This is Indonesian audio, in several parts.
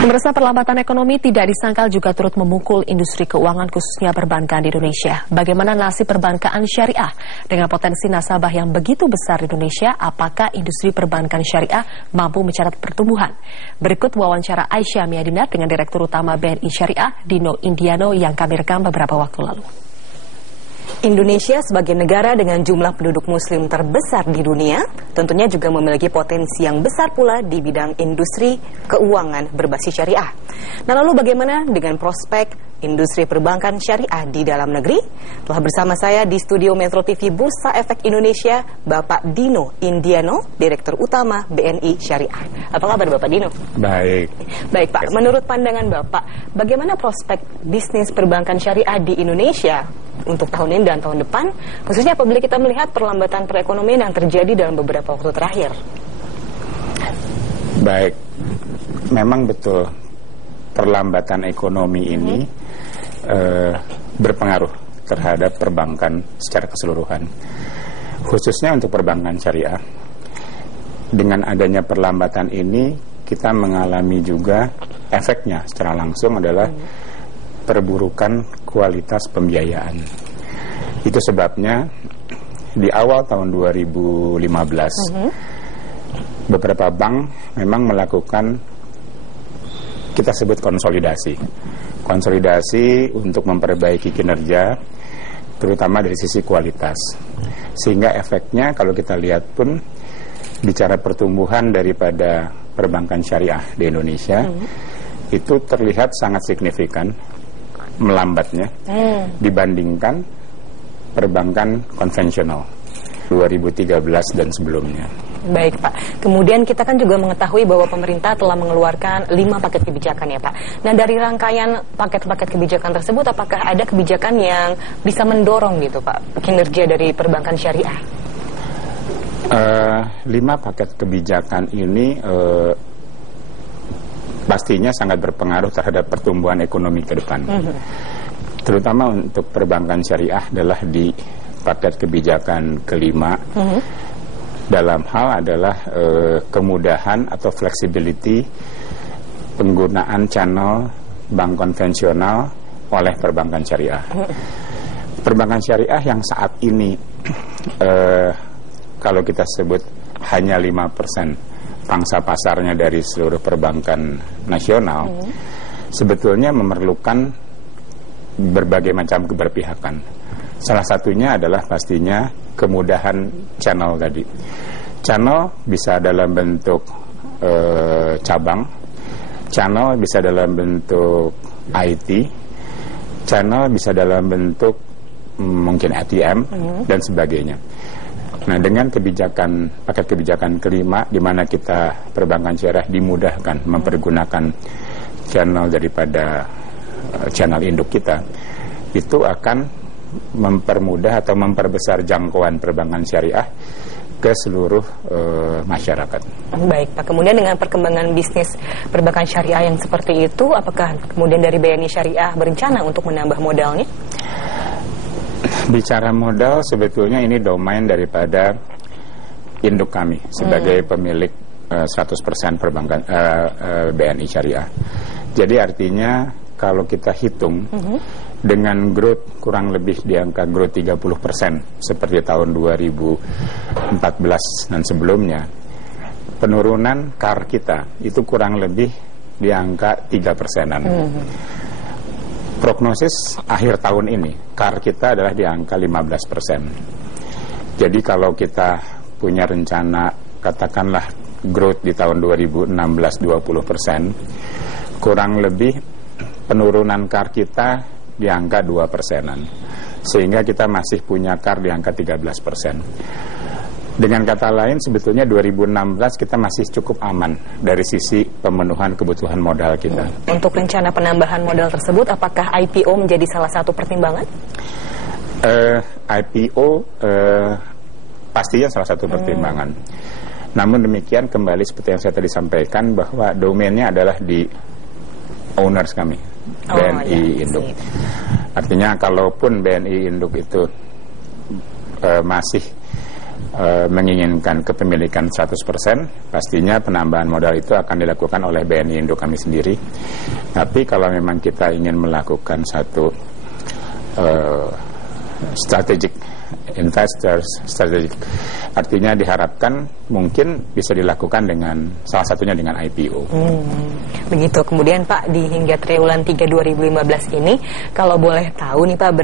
Pemirsa, perlambatan ekonomi tidak disangkal juga turut memukul industri keuangan khususnya perbankan di Indonesia. Bagaimana nasib perbankan syariah dengan potensi nasabah yang begitu besar di Indonesia? Apakah industri perbankan syariah mampu mencatat pertumbuhan? Berikut wawancara Aisyah Miadinat dengan Direktur Utama BNI Syariah, Dino Indiano, yang kami rekam beberapa waktu lalu. Indonesia sebagai negara dengan jumlah penduduk muslim terbesar di dunia tentunya juga memiliki potensi yang besar pula di bidang industri keuangan berbasis syariah. Nah, lalu bagaimana dengan prospek industri perbankan syariah di dalam negeri? Telah bersama saya di studio Metro TV Bursa Efek Indonesia Bapak Dino Indiano, Direktur Utama BNI Syariah. Apa kabar Bapak Dino? Baik. Baik Pak, menurut pandangan Bapak, bagaimana prospek bisnis perbankan syariah di Indonesia untuk tahun ini dan tahun depan, khususnya apabila kita melihat perlambatan perekonomian yang terjadi dalam beberapa waktu terakhir? Baik, memang betul perlambatan ekonomi ini berpengaruh terhadap perbankan secara keseluruhan, khususnya untuk perbankan syariah. Dengan adanya perlambatan ini, kita mengalami juga efeknya secara langsung adalah perburukan kualitas pembiayaan. Itu sebabnya di awal tahun 2015 beberapa bank memang melakukan, kita sebut konsolidasi untuk memperbaiki kinerja, terutama dari sisi kualitas. Sehingga efeknya kalau kita lihat pun, bicara pertumbuhan daripada perbankan syariah di Indonesia itu terlihat sangat signifikan melambatnya dibandingkan perbankan konvensional 2013 dan sebelumnya. Baik Pak, kemudian kita kan juga mengetahui bahwa pemerintah telah mengeluarkan 5 paket kebijakan ya Pak. Nah, dari rangkaian paket-paket kebijakan tersebut, apakah ada kebijakan yang bisa mendorong gitu Pak kinerja dari perbankan syariah? 5 paket kebijakan ini pastinya sangat berpengaruh terhadap pertumbuhan ekonomi ke depan. Terutama untuk perbankan syariah adalah di paket kebijakan kelima. Dalam hal adalah kemudahan atau flexibility penggunaan channel bank konvensional oleh perbankan syariah. Perbankan syariah yang saat ini kalau kita sebut hanya 5% pangsa pasarnya dari seluruh perbankan nasional, sebetulnya memerlukan berbagai macam keberpihakan. Salah satunya adalah pastinya kemudahan channel tadi. Channel bisa dalam bentuk cabang, channel bisa dalam bentuk IT, channel bisa dalam bentuk mungkin ATM dan sebagainya. Nah, dengan paket kebijakan kelima, di mana kita perbankan syariah dimudahkan mempergunakan channel daripada channel induk kita, itu akan mempermudah atau memperbesar jangkauan perbankan syariah ke seluruh masyarakat. Baik Pak, kemudian dengan perkembangan bisnis perbankan syariah yang seperti itu, apakah kemudian dari BNI Syariah berencana untuk menambah modalnya? Bicara modal, sebetulnya ini domain daripada induk kami sebagai pemilik 100% perbankan BNI Syariah. Jadi artinya kalau kita hitung dengan growth kurang lebih di angka growth 30% seperti tahun 2014 dan sebelumnya, penurunan CAR kita itu kurang lebih di angka 3%-an. Prognosis akhir tahun ini CAR kita adalah di angka 15%. Jadi kalau kita punya rencana katakanlah growth di tahun 2016 20%, kurang lebih penurunan CAR kita di angka 2%-an. Sehingga kita masih punya CAR di angka 13%. Dengan kata lain, sebetulnya 2016 kita masih cukup aman dari sisi pemenuhan kebutuhan modal kita. Untuk rencana penambahan modal tersebut, apakah IPO menjadi salah satu pertimbangan? IPO pastinya salah satu pertimbangan. Namun demikian, kembali seperti yang saya tadi sampaikan, bahwa domainnya adalah di owners kami, BNI Induk. Artinya kalaupun BNI Induk itu masih menginginkan kepemilikan 100%, pastinya penambahan modal itu akan dilakukan oleh BNI Indo kami sendiri. Tapi kalau memang kita ingin melakukan satu strategic investors, strategic, artinya diharapkan mungkin bisa dilakukan dengan salah satunya dengan IPO. Begitu. Kemudian Pak, di hingga triwulan 3 2015 ini, kalau boleh tahu nih Pak,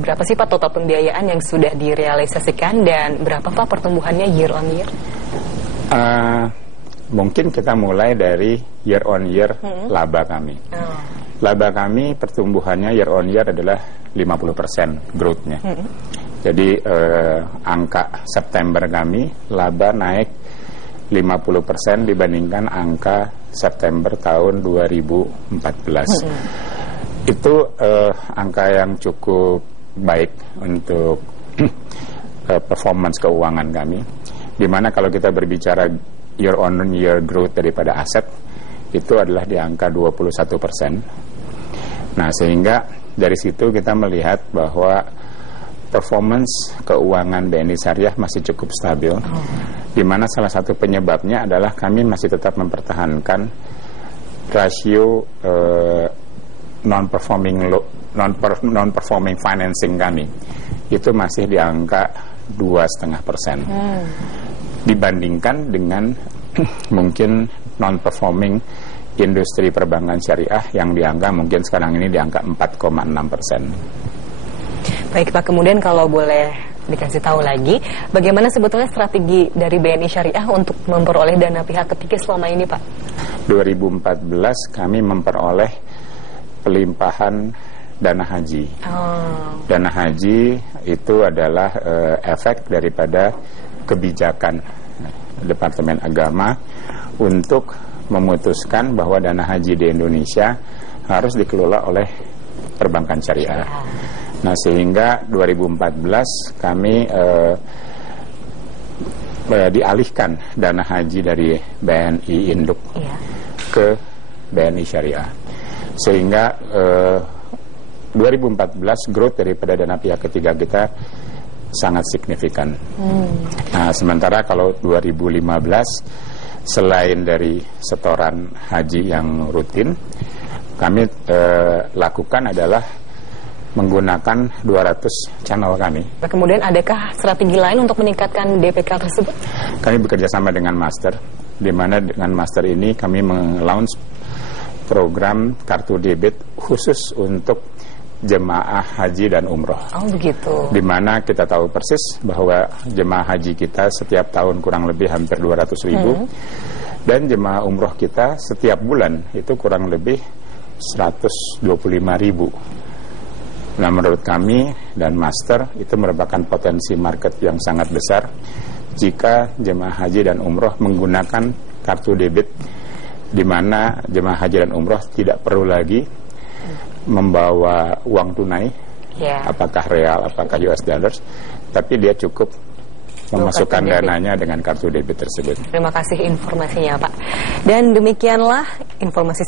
berapa sih Pak total pembiayaan yang sudah direalisasikan dan berapa Pak pertumbuhannya year on year? Mungkin kita mulai dari year on year laba kami. Laba kami pertumbuhannya year on year adalah 50% growth-nya. Jadi angka September kami laba naik 50% dibandingkan angka September tahun 2014. Itu angka yang cukup baik untuk performance keuangan kami. Dimana kalau kita berbicara year on year growth daripada aset, itu adalah di angka 21%. Nah, sehingga dari situ kita melihat bahwa performance keuangan BNI Syariah masih cukup stabil, di mana salah satu penyebabnya adalah kami masih tetap mempertahankan rasio non-performing financing kami itu masih di angka 2,5%, dibandingkan dengan mungkin non-performing industri perbankan syariah yang di angka mungkin sekarang ini di angka 4,6%. Baik Pak, kemudian kalau boleh dikasih tahu lagi, bagaimana sebetulnya strategi dari BNI Syariah untuk memperoleh dana pihak ketiga selama ini Pak? 2014 kami memperoleh pelimpahan dana haji. Dana haji itu adalah efek daripada kebijakan Departemen Agama untuk memutuskan bahwa dana haji di Indonesia harus dikelola oleh perbankan syariah. Nah, sehingga 2014 kami dialihkan dana haji dari BNI Induk ke BNI Syariah. Sehingga 2014 growth daripada dana pihak ketiga kita sangat signifikan. Nah, sementara kalau 2015 selain dari setoran haji yang rutin, kami lakukan adalah menggunakan 200 channel kami. Kemudian adakah strategi lain untuk meningkatkan DPK tersebut? Kami bekerja sama dengan Master, di mana dengan Master ini kami melaunch program kartu debit khusus untuk jemaah haji dan umroh. Oh begitu. Di mana kita tahu persis bahwa jemaah haji kita setiap tahun kurang lebih hampir 200.000 dan jemaah umroh kita setiap bulan itu kurang lebih 125.000. Nah, menurut kami dan Master itu merupakan potensi market yang sangat besar jika jemaah haji dan umroh menggunakan kartu debit, di mana jemaah haji dan umroh tidak perlu lagi membawa uang tunai, apakah real, apakah US dollars, tapi dia cukup memasukkan dananya dengan kartu debit tersebut. Terima kasih informasinya Pak. Dan demikianlah informasi